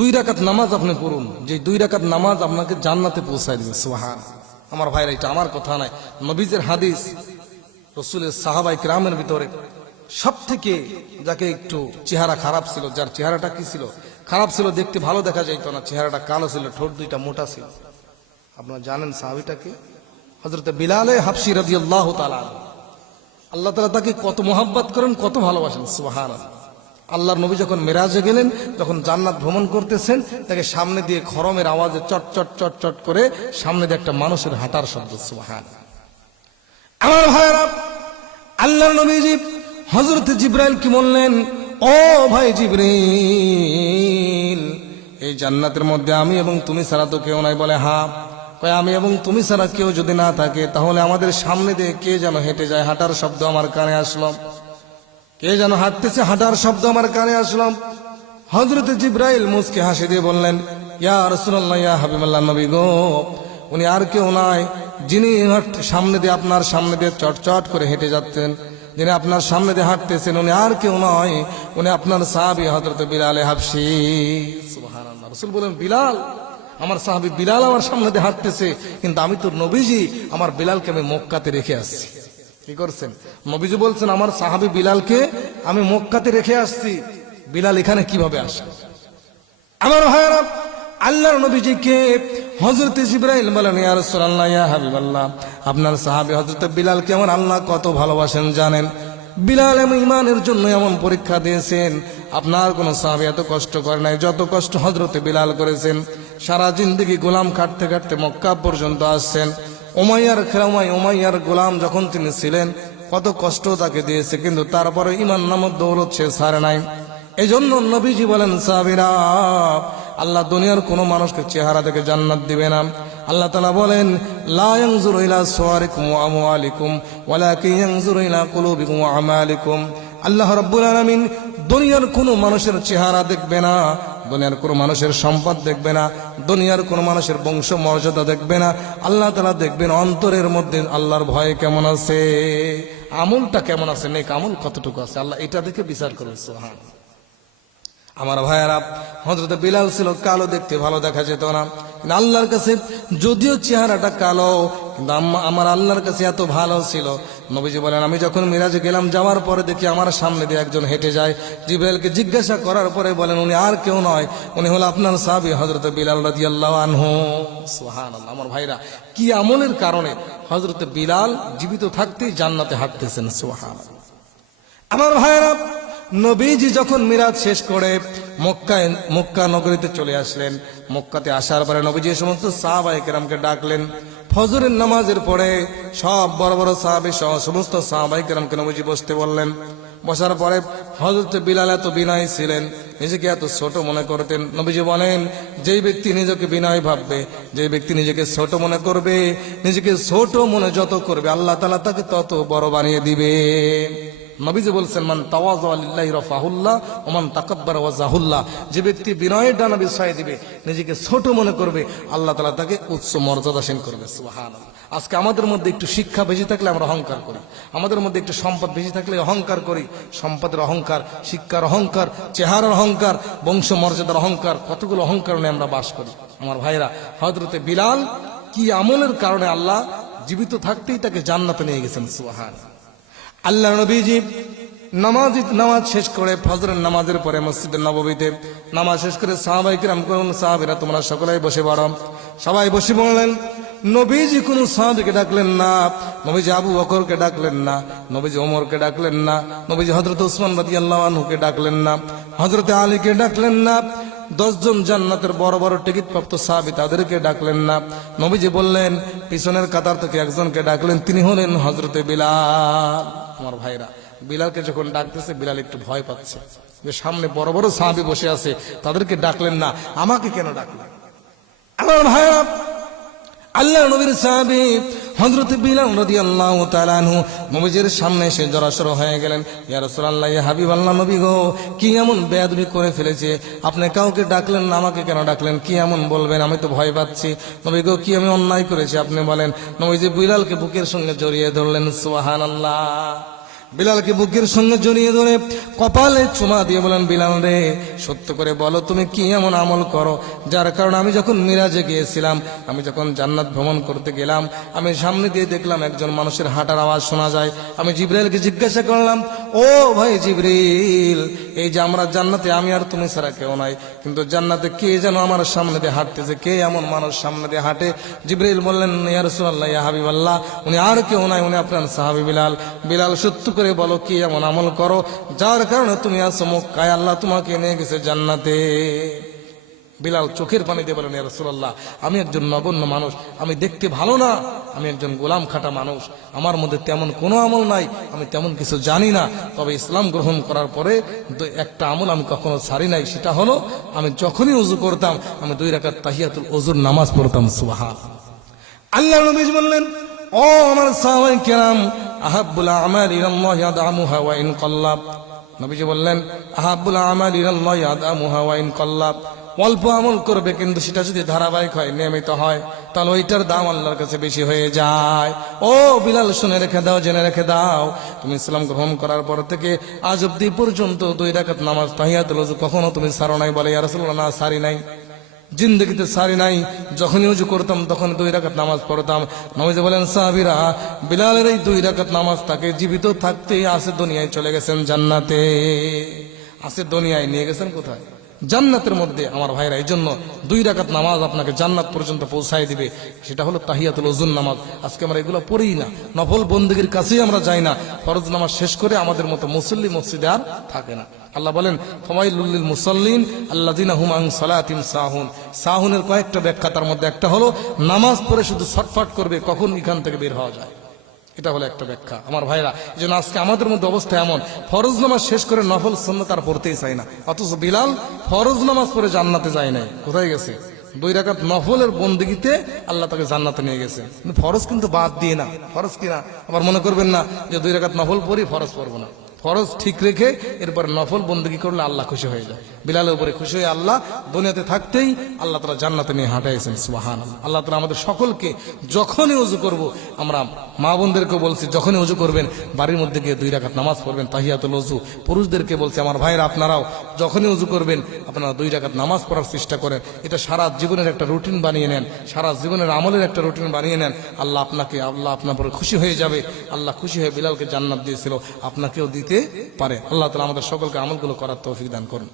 দুই রাকাত নামাজ আপনি পড়ুন, যে দুই রাকাত নামাজ আপনাকে জান্নাতে পৌঁছায় দিবে। সুবহান। আমার ভাইরা, এটা আমার কথা নয়, নবীজের হাদিস। রাসূলের সাহাবায়ে কিরামের ভিতরে সব থেকে যাকে একটু চেহারা খারাপ ছিল, যার চেহারাটা কি ছিল, খারাপ ছিল, দেখতে ভালো দেখা যাইতো না, চেহারাটা কালো ছিল, ঠোঁট দুইটা মোটা ছিল। আপনারা জানেন সাহাবীটাকে? হযরত বিলাল হাবশী রাদিয়াল্লাহু তাআলা। আল্লাহ তাআলা তাকে কত মোহাব্বত করেন, কত ভালোবাসেন। সুবহানাল্লাহ। আল্লাহর নবী যখন মেরাজে গেলেন, যখন জান্নাত ভ্রমণ করতেছেন, তাকে সামনে দিয়ে খরমের আওয়াজে চট চট চট চট করে সামনে দিয়ে একটা মানুষের হাঁটার শব্দ। সুবহানাল্লাহ। আমার ভাইরা, আল্লাহর নবীজি হযরত জিবরাইল কি বললেন, ও ভাই জিবরিল, এই জান্নাতের মধ্যে আমি এবং তুমি ছাড়া তো কেউ নাই। বলে হ্যাঁ। কয় আমি এবং তুমি ছাড়া কেউ যদি না থাকে, তাহলে আমাদের সামনে দিয়ে কে যেন হেঁটে যায়, হাঁটার শব্দ আমার কানে আসলো। কে যেন হাঁটতেছে, হাঁটার শব্দ আমার কানে আসলাম। হযরত জিবরাইল মুস্কি হাসি দিয়ে বললেন, ইয়া রাসূলুল্লাহ, ইয়া হাবিবাল্লাহ, নবী গো, উনি আর কেউ নয়, যিনি সামনে দিয়ে আপনার সামনে দিয়ে চটচট করে হেঁটে যাচ্ছেন, যিনি আপনার সামনে দিয়ে হাঁটতেছেন, উনি আর কেউ নয়, উনি আপনার সাহাবী হযরত বিলাল হাবশী। সুবহানাল্লাহ। রাসূল বলেন, বিলাল, আমার সাহাবী বিলাল আমার সামনে দিয়ে হাঁটতেছে, কিন্তু আমি তো নবীজি, আমার বিলালকে আমি মক্কাতে রেখে আসছি। কি করছেন? নবীজি বলছেন, আমার সাহাবী বিলালকে আমি মক্কাতে রেখে আসছি, বিলাল এখানে কিভাবে আসে? আমার ভাইরা, আল্লাহর নবীজিকে হযরত জিবরাইল বলেন, ইয়া রাসূলুল্লাহ, ইয়া হাবিবাল্লাহ, আপনার সাহাবী হযরত বিলালকে আমার আল্লাহ কত ভালোবাসেন জানেন? বিলাল এমন ইমানের জন্য এমন পরীক্ষা দিয়েছেন, আপনার কোন সাহাবী এত কষ্ট করে নাই যত কষ্ট হযরত বিলাল করেছেন। সারা জিন্দেগি গোলাম খাটতে খাটতে মক্কা পর্যন্ত আসছেন। উমাইয়ার গোলাম যখন তিনি ছিলেন, কত কষ্ট তাকে দিয়েছে, কিন্তু তারপরে ইমান নামক দৌলত সে ছাড়ে নাই। এই জন্য নবীজি বলেন, সাহাবীরা, আল্লাহ দুনিয়ার কোন মানুষকে চেহারা দেখে জান্নাত দিবে না। আল্লাহ তাআলা বলেন, লা ইয়ানজুরু ইলা সুওয়ারিকুম ওয়া আমওয়ালিকুম ওয়ালাকিন ইয়ানজুরু ইলা কুলুবিকুম ওয়া আমালিকুম। আল্লাহ রাব্বুল আলামিন দুনিয়ার কোন মানুষের চেহারা দেখবে না, দুনিয়ার কোন মানুষের সম্পদ দেখবে না, দুনিয়ার কোন মানুষের বংশ মর্যাদা দেখবে না। আল্লাহ তাআলা দেখবেন অন্তরের মধ্যে আল্লাহর ভয় কেমন আছে, আমলটা কেমন আছে, নেক আমল কতটুকু আছে, আল্লাহ এটা দেখে বিচার করবে। সুবহানাল্লাহ। আমার ভাইয়েরা, হযরত বিলাল ছিল কালো, দেখতে ভালো দেখা যেত না, কিন্তু আল্লাহর কাছে যদিও চেহারাটা কালো, কিন্তু আমার আল্লাহর কাছে এত ভালো ছিল। নবীজি বলেন, আমি যখন মিরাজে গেলাম, যাওয়ার পরে দেখি আমার সামনে দিয়ে একজন হেঁটে যায়। জিবরাইলকে জিজ্ঞাসা করার পরে বলেন, উনি আর কেউ নয়, উনি হলো আপনার সাহাবী হযরত বিলাল রাদিয়াল্লাহু আনহু। সুবহানাল্লাহ। আমার ভাইরা, কি আমলের কারণে হযরত বিলাল জীবিত থাকতেই জান্নাতে হাঁটতেছেন। সুবহানাল্লাহ। আমার ভাইরা, নবীজি যখন মিরাজ শেষ করে মক্কা নগরীতে চলে আসলেন, মক্কাতে আসার পরে নবীজি সমস্ত সাহাবায়ে কেরামকে ডাকলেন। ফজরের নামাজের পরে সব বড় বড় সাহাবী সহ সমস্ত সাহাবায়ে কেরামকে নবীজি বসতে বললেন। বসার পরে হযরত বিলাল এত বিনয়ী ছিলেন, নিজেকে এত ছোট মনে করতেন। নবীজি বলেন, যেই ব্যক্তি নিজেকে বিনয়ী ভাববে, যে ব্যক্তি নিজেকে ছোট মনে করবে, নিজেকে ছোট মনে যত করবে, আল্লাহ তাআলা তাকে তত বড় বানিয়ে দিবে। নবীজি বলছেন, মান তাওয়াযা লিল্লাহি রাফাহুল্লাহ ওয়া মান তাকাব্বারা ওয়াজাহুল্লাহ। যে ব্যক্তি বিনয়ের ডানা বিছায় দিবে, নিজেকে ছোট মনে করবে, আল্লাহ তাআলা তাকে উচ্চ মর্যাদাশীল করবে। সুবহানাল্লাহ। আজকে আমাদের মধ্যে একটু শিক্ষা বেশি থাকলে আমরা অহংকার করি, আমাদের মধ্যে একটু সম্পদ বেশি থাকলে অহংকার করি। সম্পদের অহংকার, শিক্ষার অহংকার, চেহারার অহংকার, বংশ মর্যাদার অহংকার, কতগুলো অহংকার নিয়ে আমরা বাস করি। আমার ভাইরা, হযরত বিলাল কি আমলের কারণে আল্লাহ জীবিত থাকতেই তাকে জান্নাতে নিয়ে গেছেন। সুবহানাল্লাহ। আল্লাহ নবীজি নামাজ শেষ করে, ফজরের নামাজের পরে মসজিদে নববীতে নামাজ শেষ করে সাহাবায়ে কিরাম কোন সাহাবীরা, তোমরা সকলেই বসে পড়ো। সবাই বসে পড়লেন। নবীজি কোন সাহাবীকে ডাকলেন না, নবীজি আবু বকরকে ডাকলেন না, নবীজি ওমরকে ডাকলেন না, নবীজি হযরত উসমান রাদিয়াল্লাহু আনহুকে ডাকলেন না, হযরত আলীকে ডাকলেন না, 10 জন জান্নাতের বড় বড় টিকিট প্রাপ্ত সাহাবী তাদেরকে ডাকলেন না। নবীজি বললেন, পিছনের কাতার থেকে একজনকে ডাকলেন, তিনি হলেন হযরত বিলাল। আমার ভাইরা, বিলালকে যখন ডাকতেছে, বিলাল একটু ভয় পাচ্ছে যে সামনে বড় বড় সাহাবী বসে আছে, তাদেরকে ডাকলেন না, আমাকে কেন ডাকলেন? আমার ভাইরা, আল্লাহ নবীর সাহাবী হযরত বিলাল রাদিয়াল্লাহু তাআলা আনহু নবীজির সামনে এসে জড়সড় হয়ে গেলেন। ইয়া রাসূলুল্লাহ, ইয়া হাবিবাল্লাহ, নবী গো, কি এমন বেয়াদবি করে ফেলেছে, আপনি কাউকে ডাকলেন না, আমাকে কেন ডাকলেন? কি এমন বলবেন? আমি তো ভয় পাচ্ছি। নবী গো, কি আমি অন্যায় করেছি আপনি বলেন? নবীজি বিলালকে বুকের সঙ্গে জড়িয়ে ধরলেন। সুবহানাল্লাহ। বিলালকে বুকের সঙ্গে জড়িয়ে ধরে কপালে চুমা দিয়ে বলেন, বিলাল রে, সত্য করে বলো তুমি কি এমন আমল করো যার কারণে আমি যখন মিরাজে গিয়েছিলাম, আমি যখন জান্নাত ভ্রমণ করতে গেলাম, আমি সামনে দিয়ে দেখলাম একজন মানুষের হাঁটার আওয়াজ শোনা যায়। আমি জিবরাইলকে জিজ্ঞাসা করলাম, ও ভাই জিবরিল, এই যে আমরা জান্নাতে আমি আর তুমি ছাড়া কেউ নাই, কিন্তু জান্নাতে কে যেন আমার সামনে দিয়ে হাঁটতেছে, কে এমন মানুষ সামনে দিয়ে হাঁটে? জিবরাইল বললেন, ইয়া রাসূলুল্লাহ, ইয়া হাবিবাল্লাহ, উনি আর কেউ নাই, উনি আপনার সাহাবী বিলাল। বিলাল, সত্য করে বলো কি এমন আমল করো যার কারণে তুমি আছো মক্কায়, আল্লাহ তোমাকে নিয়ে গেছে জান্নাতে। বিলাল চোখের পানি দিয়ে বলেন, ইয়া রাসূলুল্লাহ, আমি একজন নগণ্য মানুষ, আমি দেখতে ভালো না, আমি একজন গোলাম খাটা মানুষ, আমার মধ্যে তেমন কোনো আমল নাই, আমি তেমন কিছু জানি না। তবে ইসলাম গ্রহণ করার পরে একটা আমল আমি কখনো ছাড়ি নাই, সেটা হলো আমি যখনই ওযু করতাম আমি 2 রাকাত তাহিয়াতুল ওযুর নামাজ পড়তাম। সুবহানাল্লাহ। আল্লাহ নবী বললেন, ও আমার সাহাবায়ে কেরাম, আহাব্বুল আমালি ইলাল্লাহি আদআমুহা ওয়া ইন কাল্লাব। নবীজি বললেন, আহাব্বুল আমালি ইলাল্লাহি আদআমুহা ওয়া ইন কাল্লাব, অল্প আমল করবে কিন্তু সেটা যদি ধারাবাহিক হয়, নিয়মিত হয়, তাহলে ওইটার দাম আল্লাহর কাছে বেশি হয়ে যায়। ও বিলাল, শুনে রেখে দাও, জেনে রেখে দাও, তুমি ইসলাম গ্রহণ করার পর থেকে আজ অব্দি পর্যন্ত 2 রাকাত নামাজ তাহিয়াতুল ওযু কখনো তুমি ছাড়ো নাই? বলে, ইয়া রাসূলুল্লাহ, না, ছাড়ি নাই, জিন্দগিতে সারি নাই। যখনই উজু করতাম তখন 2 রাকাত নামাজ পড়তাম। নবীজি বলেন, সাহাবীরা, বিলালের এই 2 রাকাত নামাজ তাকে জীবিত থাকতেই আছে দুনিয়ায় চলে গেছেন জান্নাতে। আছে দুনিয়ায় নিয়ে গেছেন কোথায়? জান্নাতের মধ্যে। আমার ভাইরা, এই জন্য 2 রাকাত নামাজ আপনাকে জান্নাত পর্যন্ত পৌঁছায় দিবে, সেটা হলো তাহিয়াতুল ওযুর নামাজ। আজকে আমরা এগুলো পড়িই না, নফল বন্দেগীর কাছেই আমরা যাই না, ফরজ নামাজ শেষ করে আমাদের মতো মুসল্লি মসজিদে আর থাকে না। আল্লাহ বলেন, ফাওয়াইলুল লিল মুসাল্লিন আল্লাযিনা হুম আন সালাতিহিম সাহুন। সাহুনের কয়েকটা ব্যাখ্যা, তার মধ্যে একটা হলো নামাজ পড়ে শুধু ছটফট করবে কখন এখান থেকে বের হওয়া যায়, এটা হলো একটা ব্যাখ্যা। আমার ভাইরা, এই জন্য আজকে আমাদের মধ্যে অবস্থা এমন, ফরজ নামাজ শেষ করে নফল সুন্নাত আর পড়তেই চাই না, অথচ বিলাল ফরজ নামাজ পড়ে জান্নাতে যায় নাই। কোথায় গেছে? 2 রাকাত নফলের বন্দেগীতে আল্লাহ তাকে জান্নাতে নিয়ে গেছে। কিন্তু ফরজ কিন্তু বাদ দিয়ে না। ফরজ কিনা আবার মনে করবেন না যে 2 রাকাত নফল পড়ি, ফরজ পড়বো না। ফরজ ঠিক রেখে এরপর নফল বন্দেগী করলে আল্লাহ খুশি হয়ে যায়। বিলালের উপরে খুশি হয়ে আল্লাহ দুনিয়াতে থাকতেই আল্লাহ তাআলা জান্নাতে নিয়ে হাঁটাইছেন। সুবহানাল্লাহ। আল্লাহ তাআলা আমাদের সকলকে যখনই ওযু করব, আমরা মা বোনদেরকে বলছি, যখনই ওযু করবেন বাড়ির মধ্যে গিয়ে 2 রাকাত নামাজ পড়বেন তাহিয়াতুল ওযু। পুরুষদেরকে বলছি, আমার ভাইরা, আপনারাও যখনই ওযু করবেন আপনারা 2 রাকাত নামাজ পড়ার চেষ্টা করেন। এটা সারা জীবনের একটা রুটিন বানিয়ে নেন, সারা জীবনের আমলের একটা রুটিন বানিয়ে নেন। আল্লাহ আপনার উপরে খুশি হয়ে যাবে। আল্লাহ খুশি হয়ে বিলালকে জান্নাত দিয়েছিল, আপনাকেও দিতে পারে। আল্লাহ তাআলা আমাদের সকলকে আমলগুলো করার তৌফিক দান করুন।